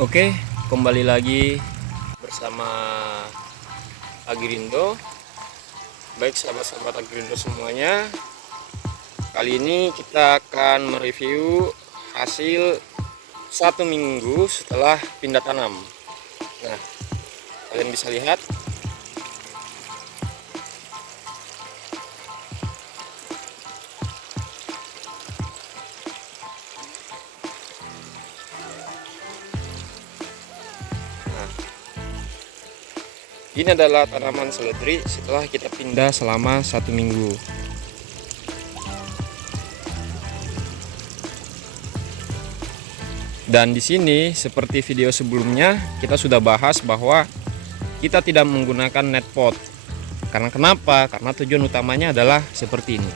Oke, kembali lagi bersama Agrindo. Baik sahabat-sahabat Agrindo semuanya, kali ini kita akan mereview hasil 1 minggu setelah pindah tanam. Nah, kalian bisa lihat ini adalah tanaman seledri setelah kita pindah selama 1 minggu. Dan di sini seperti video sebelumnya kita sudah bahas bahwa kita tidak menggunakan net pot. Karena kenapa? Karena tujuan utamanya adalah seperti ini.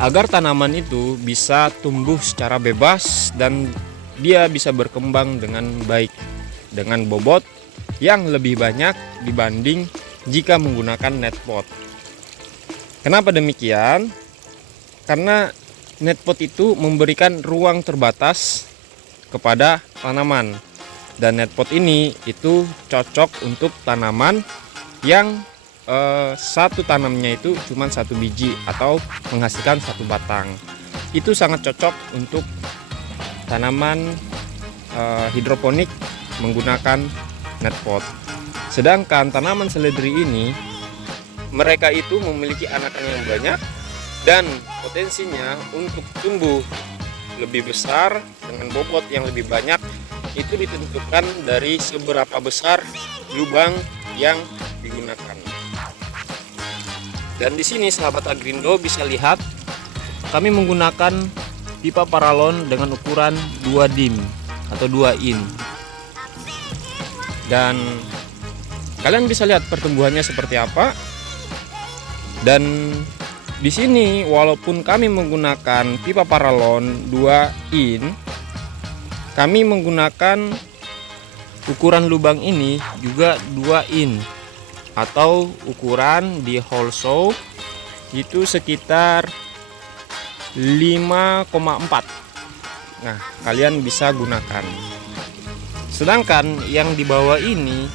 Agar tanaman itu bisa tumbuh secara bebas dan dia bisa berkembang dengan baik, dengan bobot yang lebih banyak dibanding jika menggunakan net pot. Kenapa demikian? Karena net pot itu memberikan ruang terbatas kepada tanaman, dan net pot ini itu cocok untuk tanaman yang satu tanamnya itu cuma 1 biji atau menghasilkan 1 batang. Itu sangat cocok untuk tanaman hidroponik menggunakan net pot. Sedangkan tanaman seledri ini, mereka itu memiliki anakan yang banyak dan potensinya untuk tumbuh lebih besar dengan bobot yang lebih banyak itu ditentukan dari seberapa besar lubang yang digunakan. Dan di sini sahabat Agrindo bisa lihat kami menggunakan pipa paralon dengan ukuran 2 dim atau 2 in. Dan kalian bisa lihat pertumbuhannya seperti apa. Dan di sini walaupun kami menggunakan pipa paralon 2 in, kami menggunakan ukuran lubang ini juga 2 in atau ukuran di hole saw itu sekitar 5,4. Nah, kalian bisa gunakan. Sedangkan yang di bawah ini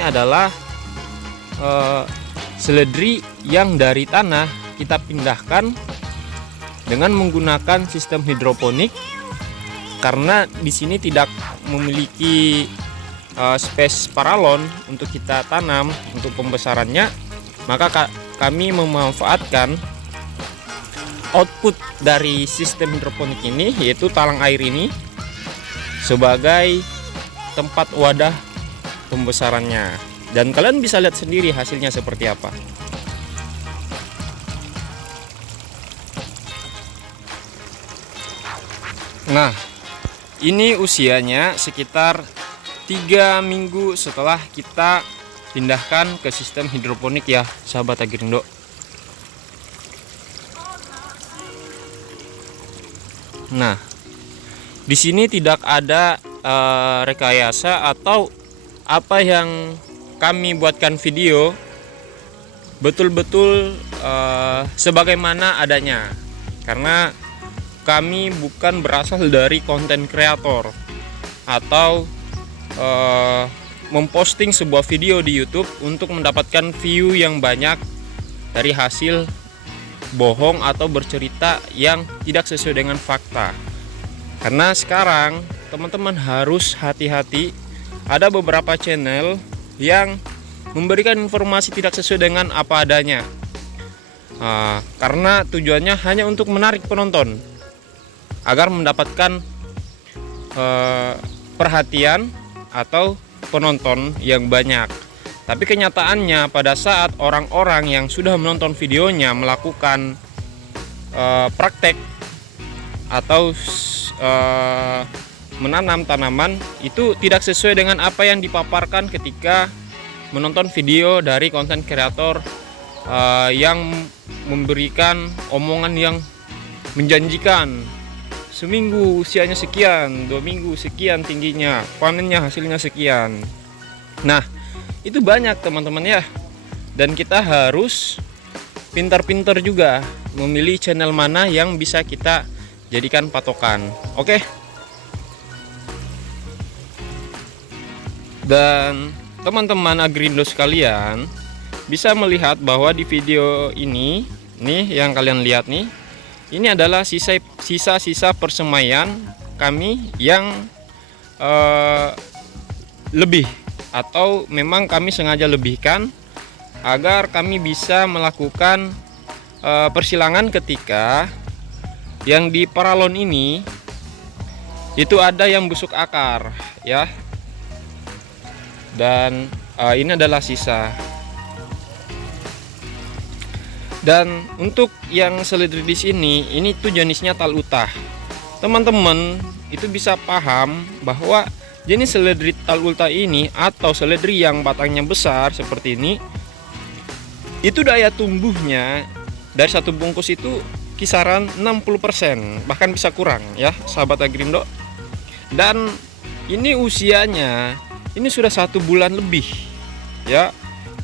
adalah seledri yang dari tanah kita pindahkan dengan menggunakan sistem hidroponik, karena di sini tidak memiliki space paralon untuk kita tanam untuk pembesarannya, maka kami memanfaatkan output dari sistem hidroponik ini, yaitu talang air ini, sebagai tempat wadah pembesarannya. Dan kalian bisa lihat sendiri hasilnya seperti apa. Nah, ini usianya sekitar 3 minggu setelah kita pindahkan ke sistem hidroponik ya sahabat Agrindo. Nah, di sini tidak ada rekayasa atau apa yang kami buatkan video, betul-betul sebagaimana adanya. Karena kami bukan berasal dari konten kreator atau memposting sebuah video di YouTube untuk mendapatkan view yang banyak dari hasil bohong atau bercerita yang tidak sesuai dengan fakta. Karena sekarang teman-teman harus hati-hati, ada beberapa channel yang memberikan informasi tidak sesuai dengan apa adanya, karena tujuannya hanya untuk menarik penonton agar mendapatkan perhatian atau penonton yang banyak. Tapi kenyataannya pada saat orang-orang yang sudah menonton videonya melakukan praktek atau menanam tanaman itu tidak sesuai dengan apa yang dipaparkan ketika menonton video dari konten kreator yang memberikan omongan yang menjanjikan. Seminggu usianya sekian, 2 minggu sekian tingginya, panennya hasilnya sekian. Nah, itu banyak teman-teman ya. Dan kita harus pintar-pintar juga memilih channel mana yang bisa kita jadikan patokan. Oke. Dan teman-teman Agrindo sekalian bisa melihat bahwa di video ini nih yang kalian lihat nih, ini adalah sisa-sisa persemaian kami yang lebih, atau memang kami sengaja lebihkan agar kami bisa melakukan persilangan ketika yang di paralon ini itu ada yang busuk akar ya. Dan ini adalah sisa. Dan untuk yang seledri di sini, ini tuh jenisnya tal utah. Teman-teman itu bisa paham bahwa jenis seledri tal utah ini atau seledri yang batangnya besar seperti ini, itu daya tumbuhnya dari satu bungkus itu kisaran 60%, bahkan bisa kurang ya sahabat Agrindo. Dan ini usianya ini sudah 1 bulan lebih ya.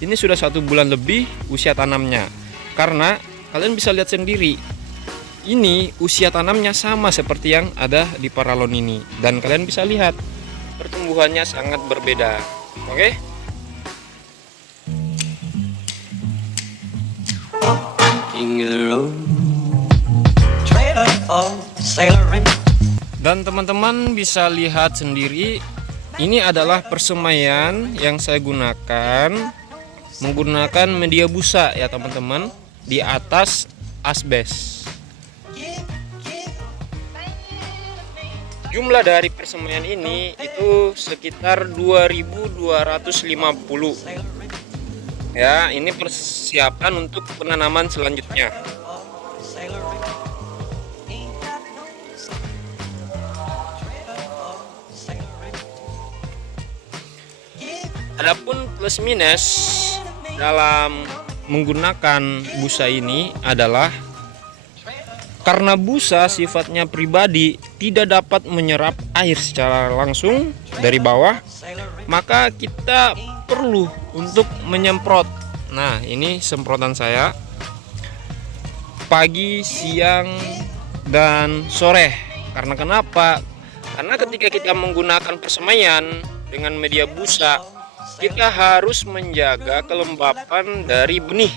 Ini sudah 1 bulan lebih usia tanamnya, karena kalian bisa lihat sendiri ini usia tanamnya sama seperti yang ada di paralon ini, dan kalian bisa lihat pertumbuhannya sangat berbeda. Oke. Dan teman-teman bisa lihat sendiri, ini adalah persemaian yang saya gunakan menggunakan media busa ya teman-teman, di atas asbes. Jumlah dari persemaian ini itu sekitar 2250 ya. Ini persiapan untuk penanaman selanjutnya. Adapun plus minus dalam menggunakan busa ini adalah karena busa sifatnya pribadi tidak dapat menyerap air secara langsung dari bawah, maka kita perlu untuk menyemprot. Nah, ini semprotan saya pagi, siang, dan sore. Karena kenapa? Karena ketika kita menggunakan persemaian dengan media busa, kita harus menjaga kelembapan dari benih.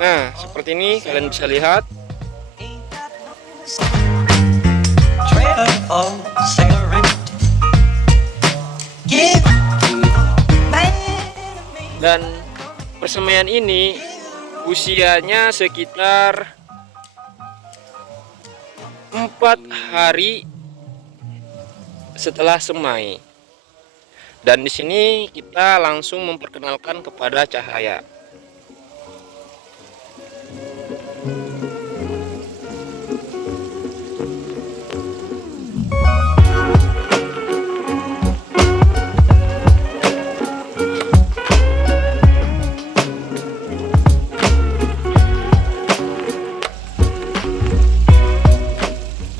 Nah, seperti ini kalian bisa lihat. Dan persemaian ini usianya sekitar 4 hari setelah semai. Dan di sini kita langsung memperkenalkan kepada cahaya.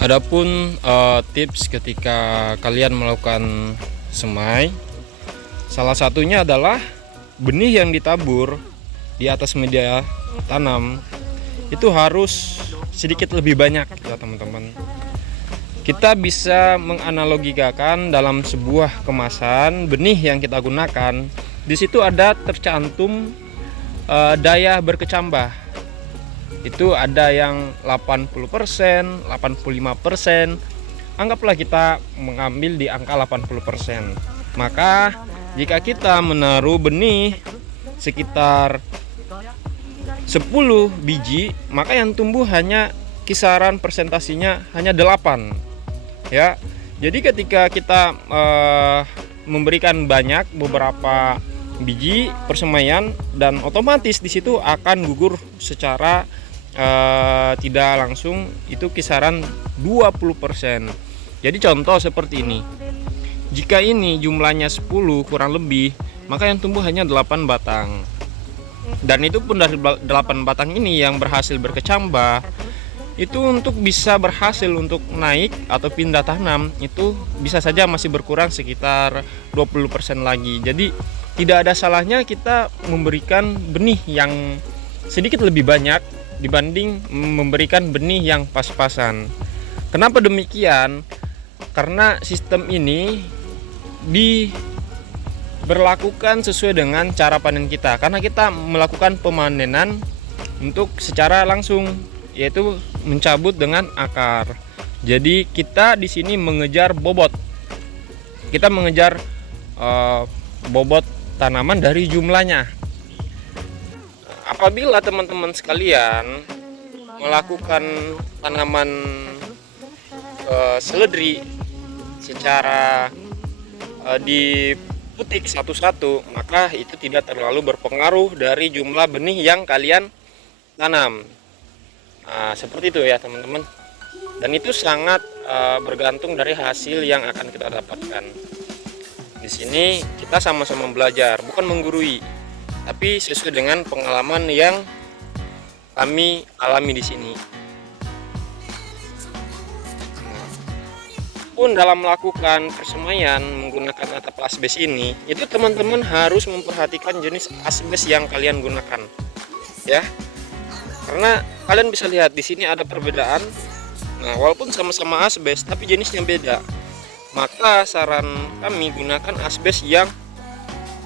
Adapun tips ketika kalian melakukan semai, salah satunya adalah benih yang ditabur di atas media tanam itu harus sedikit lebih banyak ya teman-teman. Kita bisa menganalogikan dalam sebuah kemasan benih yang kita gunakan, di situ ada tercantum daya berkecambah. Itu ada yang 80%, 85%. Anggaplah kita mengambil di angka 80%. Maka jika kita menaruh benih sekitar 10 biji, maka yang tumbuh hanya kisaran persentasinya hanya 8 ya. Jadi ketika kita memberikan banyak beberapa biji persemaian, dan otomatis di situ akan gugur secara tidak langsung, itu kisaran 20%. Jadi contoh seperti ini, jika ini jumlahnya 10 kurang lebih, maka yang tumbuh hanya 8 batang. Dan itu pun dari 8 batang ini yang berhasil berkecambah, itu untuk bisa berhasil untuk naik atau pindah tanam, itu bisa saja masih berkurang sekitar 20% lagi. Jadi tidak ada salahnya kita memberikan benih yang sedikit lebih banyak dibanding memberikan benih yang pas-pasan. Kenapa demikian? Karena sistem ini diberlakukan sesuai dengan cara panen kita. Karena kita melakukan pemanenan untuk secara langsung, yaitu mencabut dengan akar. Jadi kita di sini mengejar bobot. Kita mengejar bobot tanaman dari jumlahnya. Apabila teman-teman sekalian melakukan tanaman seledri secara diputik satu-satu, maka itu tidak terlalu berpengaruh dari jumlah benih yang kalian tanam. Nah, seperti itu ya teman-teman. Dan itu sangat bergantung dari hasil yang akan kita dapatkan. Di sini kita sama-sama belajar, bukan menggurui, tapi sesuai dengan pengalaman yang kami alami di sini. Pun dalam melakukan persemaian menggunakan atap asbes ini, itu teman-teman harus memperhatikan jenis asbes yang kalian gunakan, ya. Karena kalian bisa lihat di sini ada perbedaan. Nah, walaupun sama-sama asbes, tapi jenisnya beda. Maka saran kami gunakan asbes yang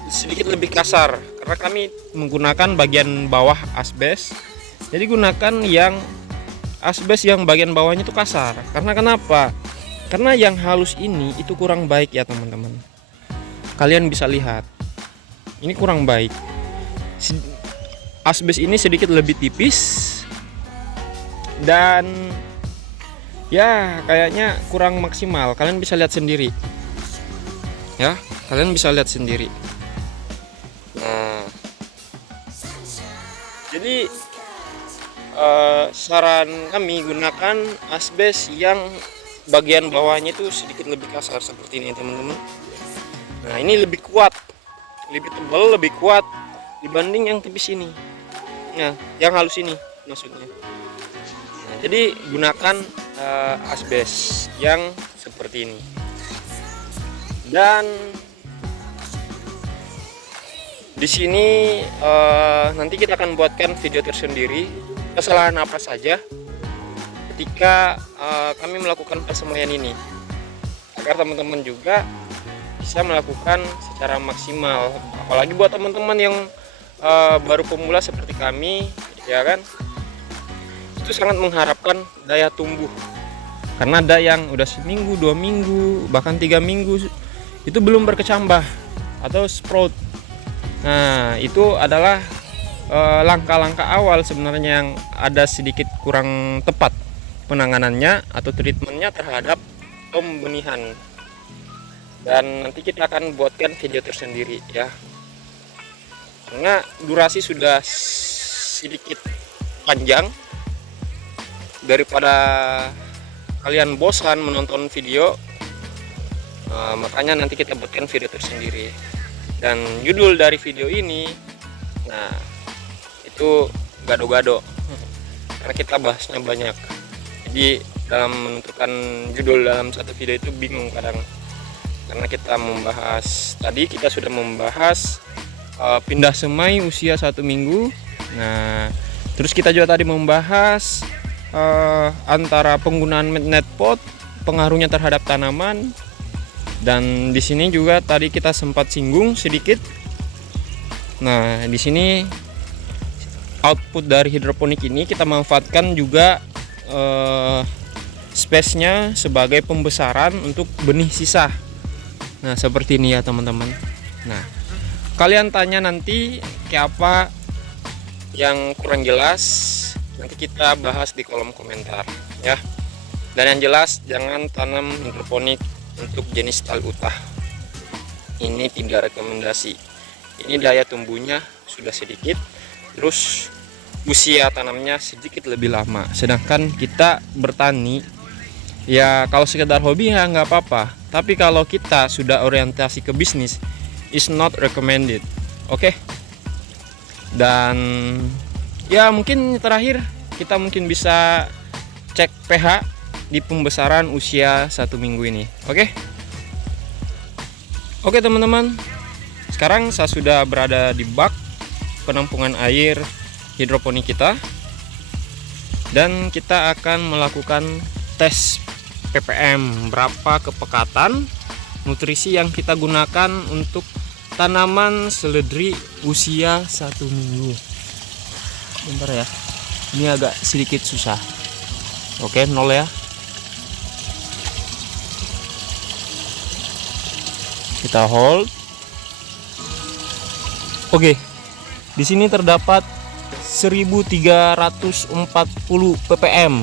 sedikit lebih kasar, karena kami menggunakan bagian bawah asbes. Jadi gunakan yang asbes yang bagian bawahnya itu kasar. Karena kenapa? Karena yang halus ini itu kurang baik ya teman-teman. Kalian bisa lihat, ini kurang baik. Asbes ini sedikit lebih tipis dan ya kayaknya kurang maksimal. Kalian bisa lihat sendiri, ya. Kalian bisa lihat sendiri. Nah, jadi saran kami gunakan asbes yang bagian bawahnya itu sedikit lebih kasar seperti ini teman-teman. Nah, ini lebih kuat, lebih tebal, lebih kuat dibanding yang tipis ini. Nah, yang halus ini maksudnya. Nah, jadi gunakan asbes yang seperti ini. Dan di sini nanti kita akan buatkan video tersendiri kesalahan apa saja ketika kami melakukan persemaian ini, agar teman-teman juga bisa melakukan secara maksimal. Apalagi buat teman-teman yang baru pemula seperti kami, ya kan, itu sangat mengharapkan daya tumbuh. Karena ada yang udah seminggu, 2 minggu, bahkan 3 minggu itu belum berkecambah atau sprout. Nah, itu adalah langkah-langkah awal sebenarnya yang ada sedikit kurang tepat penanganannya atau treatmentnya terhadap pembenihan. Dan nanti kita akan buatkan video tersendiri ya, karena durasi sudah sedikit panjang. Daripada kalian bosan menonton video, makanya nanti kita buatkan video tersendiri. Dan judul dari video ini, nah itu gado-gado, karena kita bahasnya banyak. Jadi dalam menentukan judul dalam satu video itu bingung kadang, karena kita membahas, tadi kita sudah membahas pindah semai usia 1 minggu. Nah, terus kita juga tadi membahas antara penggunaan net pot, pengaruhnya terhadap tanaman. Dan di sini juga tadi kita sempat singgung sedikit. Nah, di sini output dari hidroponik ini kita manfaatkan juga space-nya sebagai pembesaran untuk benih sisa. Nah, seperti ini ya teman-teman. Nah, kalian tanya nanti kayak apa yang kurang jelas, nanti kita bahas di kolom komentar ya. Dan yang jelas, jangan tanam hidroponik untuk jenis talutah. Ini tidak rekomendasi. Ini daya tumbuhnya sudah sedikit, terus usia tanamnya sedikit lebih lama. Sedangkan kita bertani ya kalau sekedar hobi ya nggak apa-apa, tapi kalau kita sudah orientasi ke bisnis, is not recommended. Oke. Dan ya mungkin terakhir kita mungkin bisa cek pH di pembesaran usia 1 minggu ini. Oke teman-teman, sekarang saya sudah berada di bak penampungan air hidroponik kita, dan kita akan melakukan tes ppm, berapa kepekatan nutrisi yang kita gunakan untuk tanaman seledri usia 1 minggu. Bentar ya, ini agak sedikit susah. Oke, 0 ya. Kita hold. Oke, di sini terdapat 1340 ppm,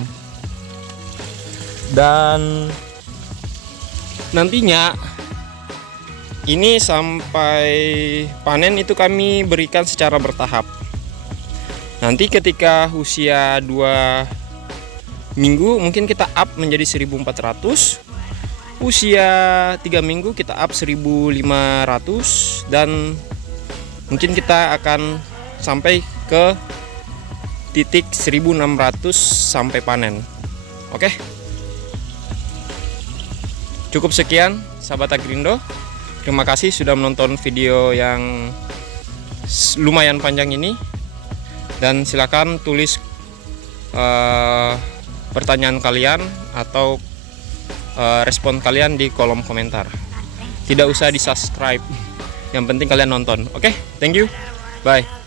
dan nantinya ini sampai panen itu kami berikan secara bertahap. Nanti ketika usia 2 minggu mungkin kita up menjadi 1400, usia 3 minggu kita up 1500, dan mungkin kita akan sampai ke titik 1600 sampai panen. Oke, cukup sekian sahabat Agrindo. Terima kasih sudah menonton video yang lumayan panjang ini, dan silakan tulis pertanyaan kalian atau respon kalian di kolom komentar. Tidak usah di subscribe, yang penting kalian nonton. Oke, thank you, bye.